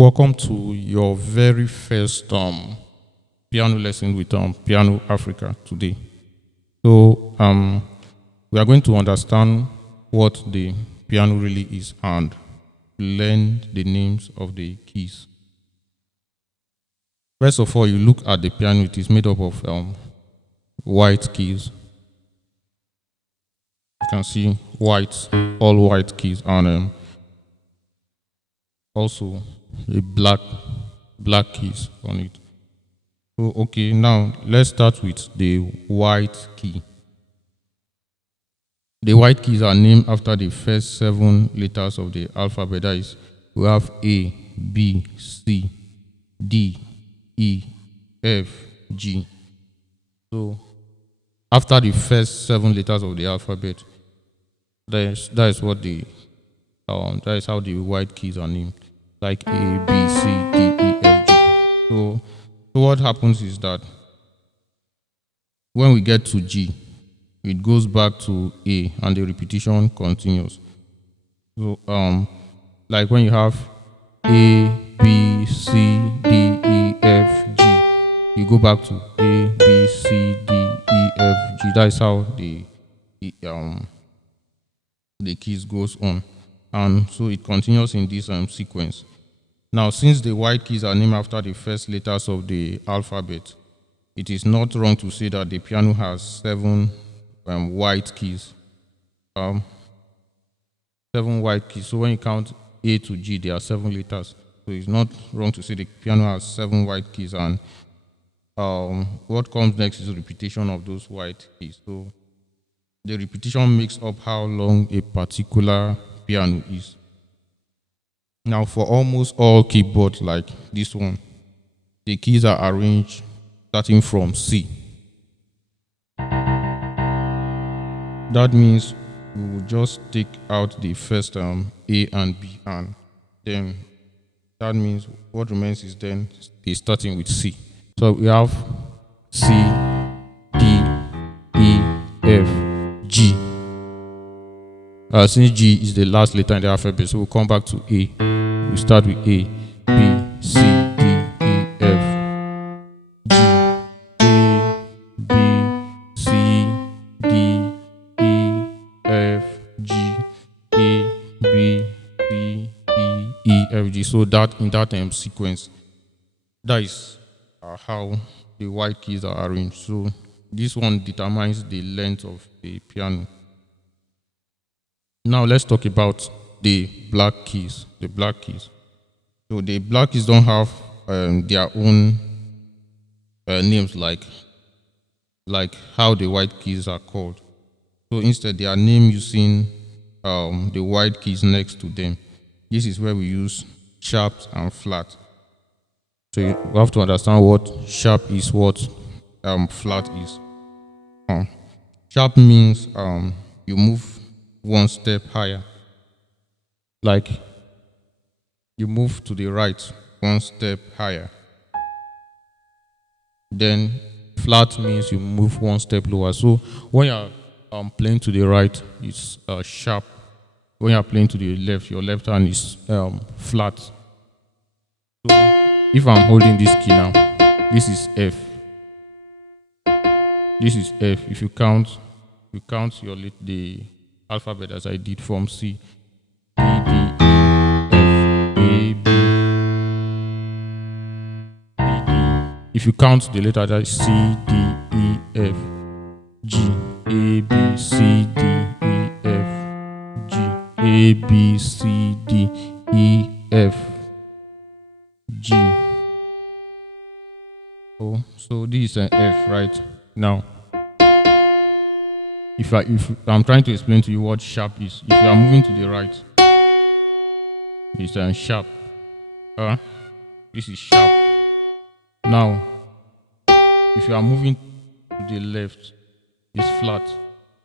Welcome to your very first piano lesson with Piano Africa today. So we are going to understand what the piano really is and learn the names of the keys. First of all, you look at the piano. It is made up of white keys. You can see all white keys, and also a black keys on it. So okay, now let's start with the white key. The white keys are named after the first 7 letters of the alphabet. That is, we have A, B, C, D, E, F, G. So after the first 7 letters of the alphabet, that is what that is how the white keys are named, like A, B, C, D, E, F, G. So what happens is that when we get to G, it goes back to A and the repetition continues. So like when you have A, B, C, D, E, F, G, you go back to A, B, C, D, E, F, G. That is how the keys goes on, and so it continues in this sequence. Now, since the white keys are named after the first letters of the alphabet, it is not wrong to say that the piano has 7 white keys. 7 white keys. So when you count A to G, there are 7 letters. So it's not wrong to say the piano has 7 white keys, and what comes next is repetition of those white keys. So the repetition makes up how long a particular piano is. Now, for almost all keyboards like this one, the keys are arranged starting from C. That means we will just take out the first A and B, and then that means what remains is then starting with C. So we have C, D, E, F, G. Since G is the last letter in the alphabet, so we'll come back to A. We start with A, B, C, D, E, F, G, A, B, C, D, E, F, G, A, B, C, D, E, F, G. So that in that sequence, that is how the white keys are arranged. So this one determines the length of the piano. Now let's talk about the black keys. So the black keys don't have their own names like how the white keys are called. So instead, they are named using the white keys next to them. This is where we use sharp and flat. So you have to understand what sharp is, what flat is. Sharp means you move one step higher, like you move to the right one step higher. Then flat means you move one step lower. So when you're playing to the right, it's sharp. When you're playing to the left, your left hand is flat. So if I'm holding this key now, this is F. This is F. If you count the alphabet as I did from C, D, D, E, F, A, B, D, D. If you count the letter, that is C, D, E, F, G, A, B, C, D, E, F, G, A, B, C, D, E, F, G. So this is an F right now. If I'm trying to explain to you what sharp is, if you are moving to the right, it's sharp. This is sharp. Now, if you are moving to the left, it's flat.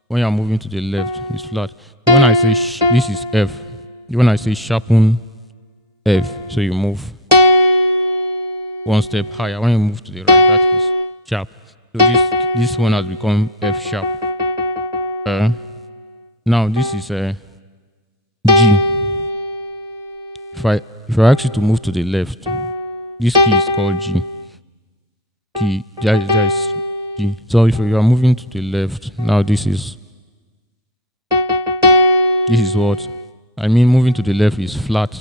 When you are moving to the left, it's flat. When I say this is F, when I say sharpen F, so you move one step higher. When you move to the right, that is sharp. So this one has become F sharp. Now this is G. if I ask you to move to the left, this key is called G. There is G. So if you are moving to the left, now this is what? I mean, moving to the left is flat.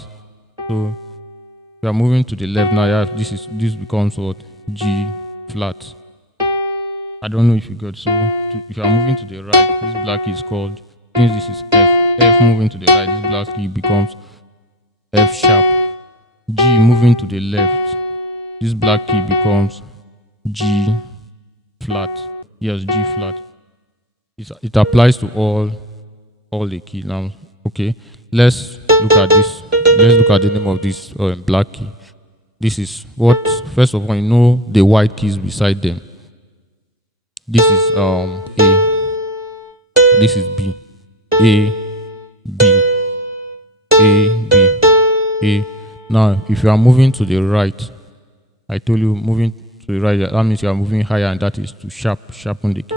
So if you are moving to the left now, this becomes what? G flat. I don't know if you got. So if you are moving to the right, this black key is called, since this is F. F moving to the right, this black key becomes F sharp. G moving to the left, this black key becomes G flat. Yes, G flat. It applies to all the keys now. Okay, let's look at this. Let's look at the name of this black key. This is what, first of all, you know the white keys beside them. This is A. This is B. A, B, A, B, A. Now, if you are moving to the right, I told you moving to the right, that means you are moving higher, and that is to sharpen the key.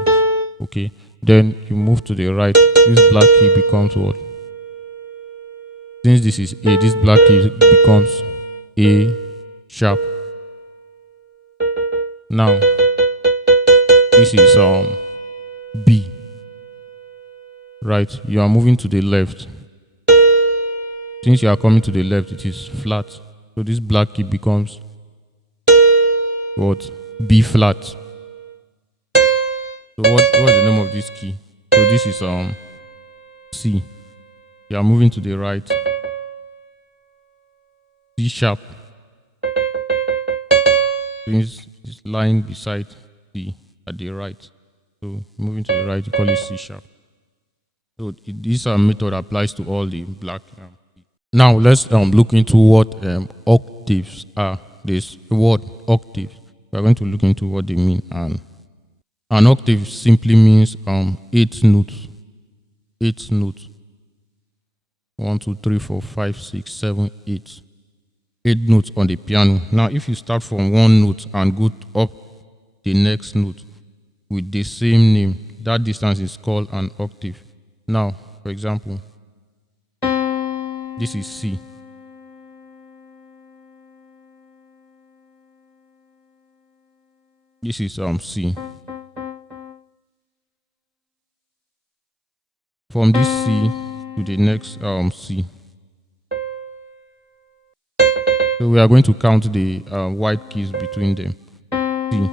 Okay. Then you move to the right, this black key becomes what? Since this is A, this black key becomes A sharp. Now, this is B. Right, you are moving to the left. Since you are coming to the left, it is flat. So this black key becomes what? B flat. So what is the name of this key? So this is C. You are moving to the right. C sharp. Since it's lying beside C at the right. So moving to the right, you call it C sharp. So this method applies to all the black. Now let's look into what octaves are. This word octave, we are going to look into what they mean. And an octave simply means 8 notes. 8 notes. 1, 2, 3, 4, 5, 6, 7, 8. 8 notes on the piano. Now, if you start from one note and go up the next note with the same name, that distance is called an octave. Now, for example, this is C. This is C. From this C to the next C. So we are going to count the white keys between them. C.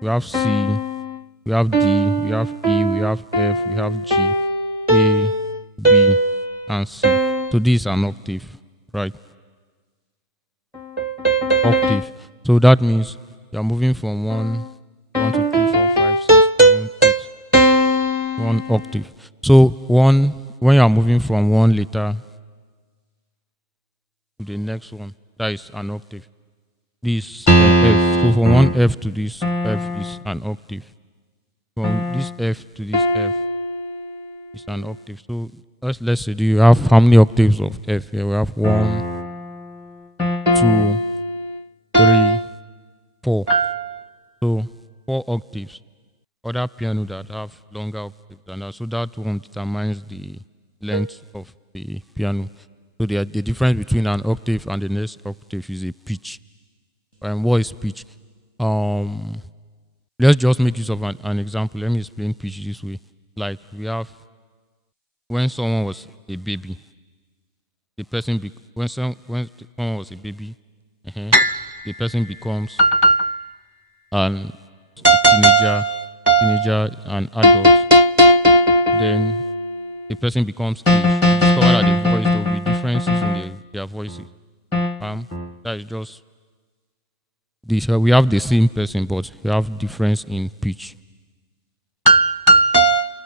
We have C. We have D. We have E. We have F. We have G. A, B, and C. So this is an octave, right? Octave. So that means you are moving from 1, 2, 3, 4, 5, 6, 7, 8. 1 octave. So when you are moving from one letter to the next one, that is an octave. This F. So from one F to this F is an octave. From this F to this F is an octave. So let's say, do you have how many octaves of F here? We have 1, 2, 3, 4. So 4 octaves. Other piano that have longer octaves than that. So that one determines the length of the piano. So the difference between an octave and the next octave is a pitch. And what is pitch? Let's just make use of an example. Let me explain pitch this way. Like we have, when someone was a baby, the person when someone was a baby, the person becomes a teenager, an adult. Then the person becomes age. You discover that the voice, there will be differences in their voices. That is just this. We have the same person, but we have difference in pitch.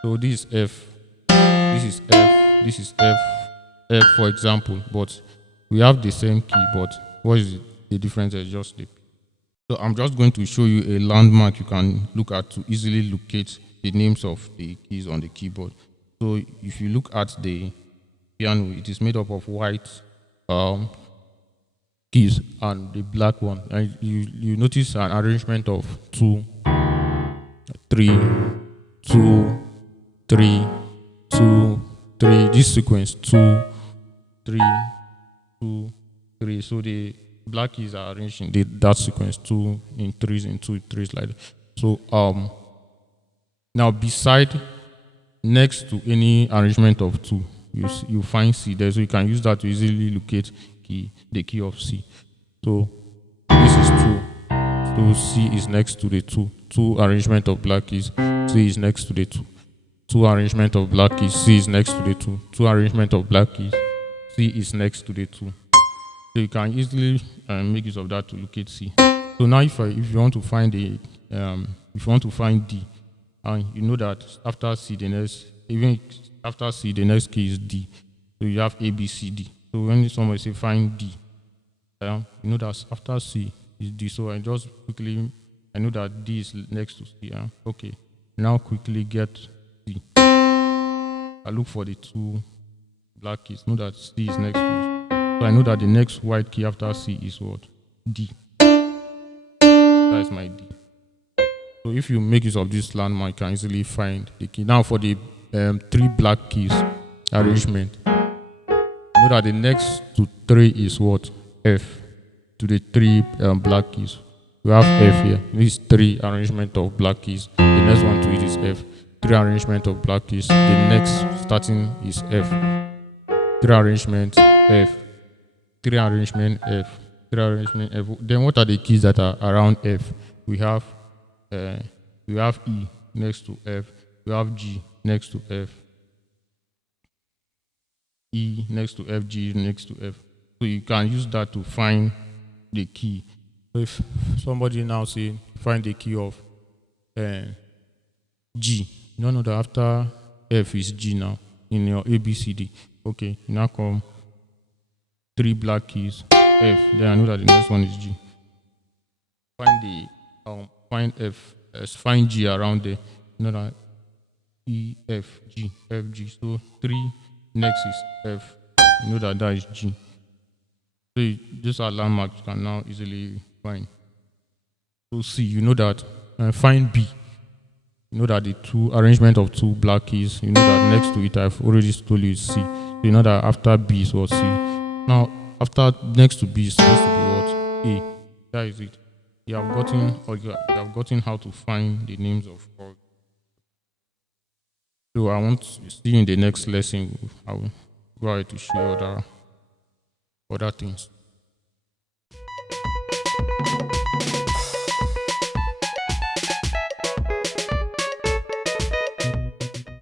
So this is F. This is F. This is F. F, for example. But we have the same key, but what is the difference? Is just the pitch. So I'm just going to show you a landmark you can look at to easily locate the names of the keys on the keyboard. So if you look at the piano, it is made up of white keys and the black one. And you notice an arrangement of 2, 3, 2, 3, 2, 3. This sequence 2, 3, 2, 3. So the black keys are arranged in that sequence, 2 in 3s in 2 in 3s like that. So now beside next to any arrangement of 2, you find C there, so you can use that to easily locate the key of C. So this is 2. So C is next to the 2. 2 arrangement of black keys. C is next to the 2. 2 arrangement of black keys. C is next to the 2. 2 arrangement of black keys. C is next to the 2. So you can easily make use of that to locate C. So now if you want to find if you want to find D, and you know that after C the next, even after C the next key is D. So you have A, B, C, D. So when somebody say find D, you know that after C is D. So I just quickly, I know that D is next to C. Okay, now quickly get C. I look for the 2 black keys. Know that C is next to it. So I know that the next white key after C is what? D. That is my D. So if you make use of this landmark, you can easily find the key. Now for the 3 black keys arrangement, know that the next to 3 is what? F. To the 3 black keys. We have F here. This is 3 arrangement of black keys. The next one to it is F. 3 arrangement of black keys. The next starting is F. 3 arrangement F. 3 arrangement F. 3 arrangement F. Then what are the keys that are around F? We have E next to F. We have G next to F. E next to F, G next to F. So you can use that to find the key. So if somebody now say find the key of G, you know that after F is G now in your ABCD. Okay, you now come 3 black keys F. Then I know that the next one is G. Find F, find G around there. You know that E, F, G, F, G. So 3 next is F. You know that is G. So these are landmarks you can now easily find. So C, you know that. Find B. You know that the 2 arrangement of 2 black keys. You know that next to it, I've already told you is C. So you know that after B is what? C. Now after next to B is supposed to be what? A. That is it. You have gotten how to find the names of all. So I want to see you in the next lesson. I will go ahead to show you other things.